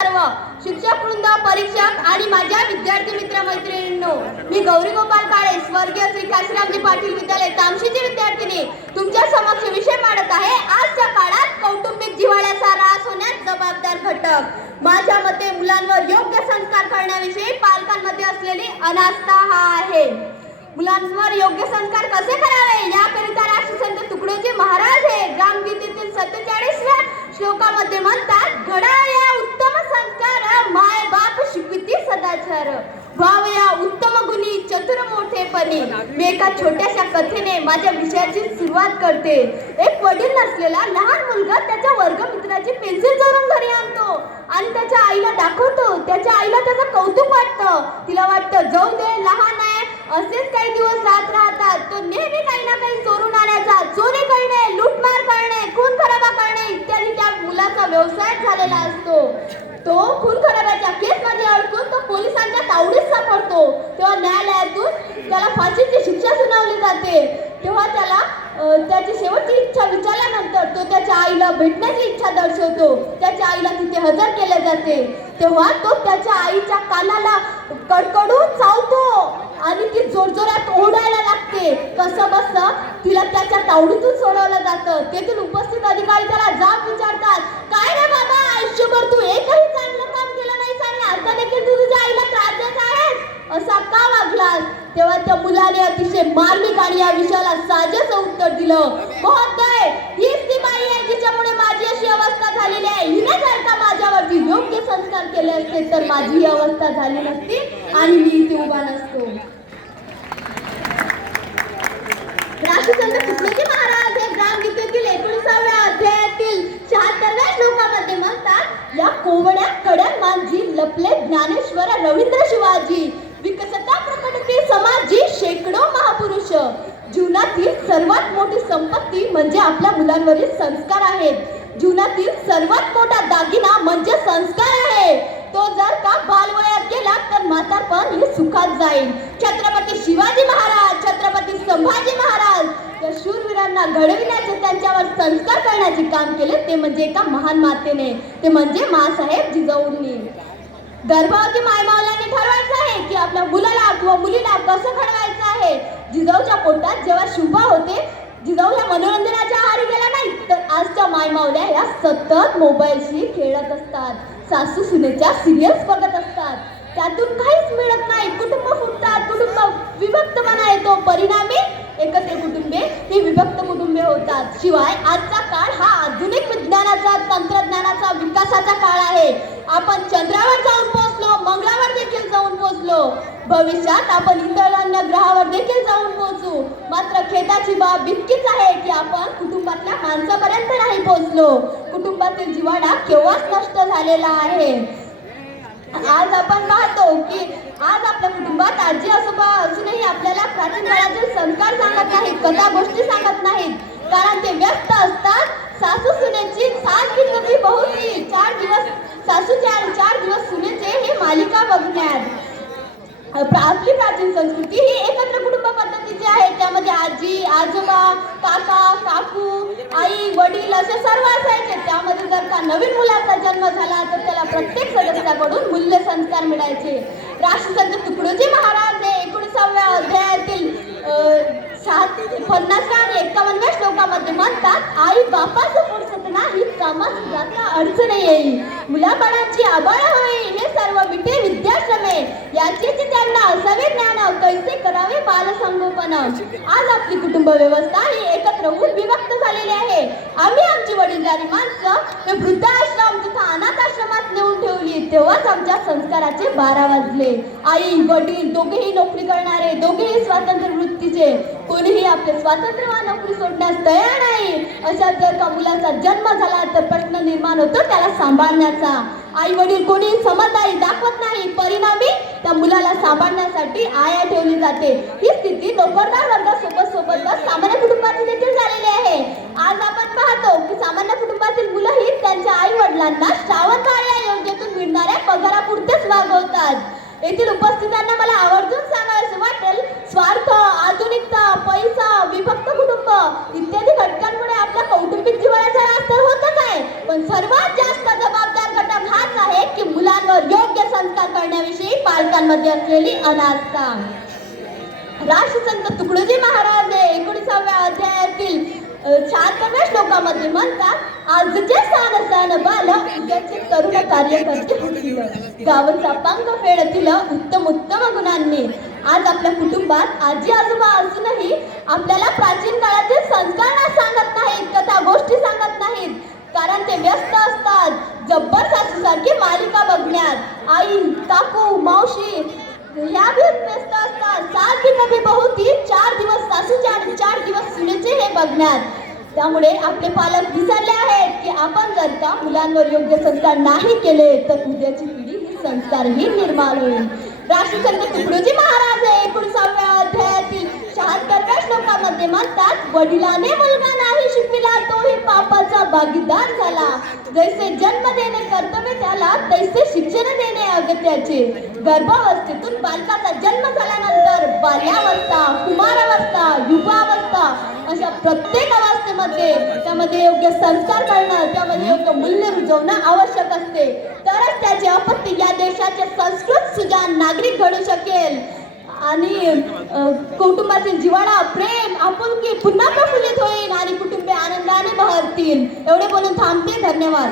सर्व शिक्षक वृंद, परीक्षक आणि माझ्या विद्यार्थी मित्र मैत्रिणींनो, मी गौरी गोपाल काळे, स्वर्गीय श्री काशीरामजी पाटील विद्यालय तामशीची विद्यार्थिनी तुमच्या समक्ष विषय मांडत आहे. आजच्या काळात कौटुंबिक जिव्हाळ्याचा ऱ्हास होण्यास जबाबदार घटक. माझ्या मते मुलांवर योग्य संस्कार करण्याविषयी पालकांमध्ये असलेली अनास्था हा आहे. मुलांवर योग्य संस्कार कसे करावे याकरिता राष्ट्रसंत तुकडोजी महाराज हे ग्रामगीतेतील 47व्या श्लोकामध्ये म्हणतात, घडाया उत्तम संस्कार, माय बाप शिकविती सदाचार, व्हावया उत्तम गुणी, चतुर मोठेपणी. मी एका छोट्याशा कथेने माझ्या विषयाची सुरुवात करते. एक वडील नसलेला लहान मुलगा त्याच्या वर्गमित्राची पेन्सिल चोरून घरी आणतो आणि त्याच्या आईला दाखवतो. त्याच्या आईला त्याचं कौतुक वाटतं. तिला वाटतं जाऊ दे, लहान आहे, असेच काही दिवस जात राहतात. तो नेहमी काही ना काही चोरून आणायचा. चोरी करणे, लूटमार करणे, खून खराबा करणे इत्यादी त्या मुलाचा व्यवसाय झालेला असतो. तो खून खराब्याच्या केसमध्ये अडकून तो पोलिसांच्या तावडीत सापडतो. तेव्हा न्यायालयातून त्याला फाशीची शिक्षा सुनावली जाते. तेव्हा त्याला त्याची शेवटची इच्छा विचारल्यानंतर तो त्याच्या आईला भेटण्याची इच्छा दर्शवतो. त्याच्या आईला तिथे हजर केले जाते. तेव्हा तो त्याच्या आईच्या कानाला कडकडून चावतो आणि ती जोरजोरात ओरडायला लागते. कसं बसं तिला त्याच्या तावडीतून सोडवलं जातं. तेथील उपस्थित अधिकारी त्याला जाब विचारतात, काय रे बाबा, आयुष्यभर तू एकही चांगलं काम केलं नाहीस आणि आता देखील तू तुझ्या आईला त्रास देत आहेस, असा का वागलास? तेव्हा त्या मुलाने अतिशय मार्मिक आणि या विषयाला साजेसं उत्तर दिलं, महोदय, हीच ती बाई आहे जिच्यामुळे माझी अशी अवस्था झालेली आहे. हिने जर का माझ्यावरती योग्य संस्कार केले असते तर माझी ही अवस्था झाली नसती आणि मी इथे उभा नसतो. राष्ट्रसंत तुकडोजी महाराज हे ग्रामगीतेतील 19व्या अध्यायातील 76व्या श्लोकामध्ये म्हणतात, या कोवड्या कड्या मांजी लपले ज्ञानेश्वर रवींद्र शिवाजी, विकसता प्रकटते समाजी शेकडो महापुरुष. जीवनातील सर्वात मोठी संपत्ती म्हणजे आपल्या मुलांवरील संस्कार आहेत. जीवनातील सर्वात मोठा दागिना म्हणजे संस्कार आहे. तो जर का बालवयात गेला तर म्हातारपण हे सुखात जाईल. छत्रपती शिवाजी महाराज, छत्रपती संभाजी महाराज या शूरवीरांना घडविण्याचे, त्यांच्यावर संस्कार करण्याचे काम केले ते म्हणजे एका महान मातेने, ते म्हणजे माँसाहेब जिजाऊंनी. गर्भवती मायमावल्यांनी ठरवायचं आहे की आपल्या मुलाला किंवा मुलीला कसं घडवायचं आहे. जिजाऊच्या पोटात जेव्हा शुभा होते, जिजाऊ या मनोरंजनाच्या आहारी गेला नाही तर आजच्या मायमावल्या या सतत मोबाईलशी खेळत असतात, सासू सुनेच्या सिरियल्स बघत असतात. त्यातून काहीच मिळत नाही. कुटुंब फुटतात, कुटुंब विभक्तपणा येतो. परिणामी एकत्र कुटुंबे ही विभक्त कुटुंबे होतात. शिवाय आजचा काळ हा आधुनिक विज्ञानाचा, तंत्रज्ञानाचा, विकासाचा काळ आहे. आपण चंद्रावर जाऊन पोहोचलो, मंगळावर देखील जाऊन पोहोचलो. भविष्यात आपण इतर अन्य ग्रहावर देखील जाऊन पोहोचू. मात्र खेदाची बाब इतकीच आहे की आपण कुटुंबातल्या माणसापर्यंत नाही पोहोचलो. कुटुंबातील जिव्हाळा केव्हाच नष्ट झालेला आहे. आज आपण पाहतो की आज आपल्या कुटुंबात आजी आजोबा असूनही आपल्याला प्राचीन काळातील संस्कार सांगत नाहीत, कथा गोष्टी सांगत नाहीत, कारण ते व्यस्त असतात. सासू सुनेची सास की कभी बहुची, 4 दिवस सासूचे आणि 4 दिवस सुनेचे ही मालिका बघण्यात. आपली प्राचीन संस्कृती ही एकत्र कुटुंब पद्धतीची आहे. त्यामध्ये आजी आजोबा, काका काकू, आई वडील असे सर्व असायचे. त्यामध्ये जर का नवीन मुलाचा जन्म झाला तर त्याला प्रत्येक सदस्याकडून मूल्य संस्कार मिळायचे. राष्ट्रसंत तुकडोजी महाराज हे 19व्या अध्यायातील 50व्या आणि 51व्या श्लोकामध्ये म्हणतात, आई बापाचं पुरसत नाही, कामास जाता अडचण येईल, मुलाबाळांची आबाळ होईल, हे सर्व मिटे विद्याश्रमे, याचेच त्यांना असावे ज्ञान, कैसे करावे बालसंगोपन. आज आपली कुटुंब व्यवस्था ही एकत्र होऊन विभक्त झालेली आहे. आम्ही आमची वडीलधारी माणसं हे वृद्धाश्रम तथा अनाथ आश्रमात नेऊन ठेवली, तेव्हाच आमच्या संस्काराचे 12 वाजले. आई वडील दोघेही नोकरी करणारे, दोघेही स्वातंत्र्य वृत्तीचे, कोणीही आपले स्वातंत्र्य वा नोकरी सोडण्यास तयार नाही. अशा जर का मुलाचा जन्म झाला तर प्रश्न निर्माण होतो त्याला सांभाळण्याचा. आई वडील कोणी समजदारी दाखवत नाही. परिणामी त्या मुलाला सांभाळण्यासाठी आया ठेवली जाते. ही स्थिती नोकरदार वर्गासोबत सामान्य कुटुंबातील देखील झालेली आहे. आज आपण पाहतो की सामान्य कुटुंबातील मुलंही त्यांच्या आई वडिलांना श्रावणबाळ या योजनेतून मिळणाऱ्या पगारापुरतेच वागवतात. येथील उपस्थितांना मला आवर्जून सांगायचं वाटेल, स्वार्थ, आधुनिकता, पैसा, विभक्त कुटुंब इत्यादी घटकांमुळे आपल्या कौटुंबिक जीवनाचा त्रास तर होतच आहे, पण सर्वात जास्त जबाबदार घटक हाच आहे आहे की मुलांवर योग्य संस्कार करण्याविषयी पालकांमध्ये असलेली अनास्था. राष्ट्रसंत तुकडोजी महाराज 19व्या अध्यायातील 76व्या श्लोकामध्ये म्हणतात, आजचे सान बाल उद्याचे तरुण कार्यकर्ते होतील, गावचा पंख फेडतील उत्तम उत्तम गुणांनी. आज आपल्या कुटुंबात आजी आजोबा असूनही आपल्याला प्राचीन काळातील संस्कार सांगत नाहीत, कथा गोष्टी सांगत नाहीत, कारण ते व्यस्त असतात जब्बर सासू सारखी मालिका बघण्यात. आई काकू मावशी ह्या व्यस्त असतात. साल की कभी बहू 4 दिवस सासूचे आणि 4 दिवस सुनेचे हे बघण्यात. त्यामुळे आपले पालक विसरले आहेत की आपण जर का मुलांवर योग्य संस्कार नाही केले तर उद्याची पिढी ही संस्कारहीन निर्माण होईल. राष्ट्रसंत तुकडोजी महाराज 19व्या अध्यायातील 76व्या श्लोकामध्ये म्हणतात, वडिलाने मुलगा नाही शिकविला तोही पापाचा भागीदार झाला. जैसे जन्म देणे कर्तव्य त्याला तैसे शिक्षण देणे अगत्याचे. गर्भावस्थेतून बालकाचा जन्म झाल्यानंतर बाल्यावस्था, कुमारावस्था, युवावस्था अशा प्रत्येक अवस्थेमध्ये त्यामध्ये योग्य संस्कार करणं, त्यामध्ये योग्य मूल्य रुजवणं आवश्यक असते. तरच त्याची आपत्ती या देशाचे संस्कृत सुजाण नागरिक घडू शकेल आणि कुटुंबातील जिव्हाळा, प्रेम, आपुलकी पुन्हा प्रफुल्लित होईल आणि कुटुंबे आनंदाने बहरतील. एवढे बोलून थांबते. धन्यवाद.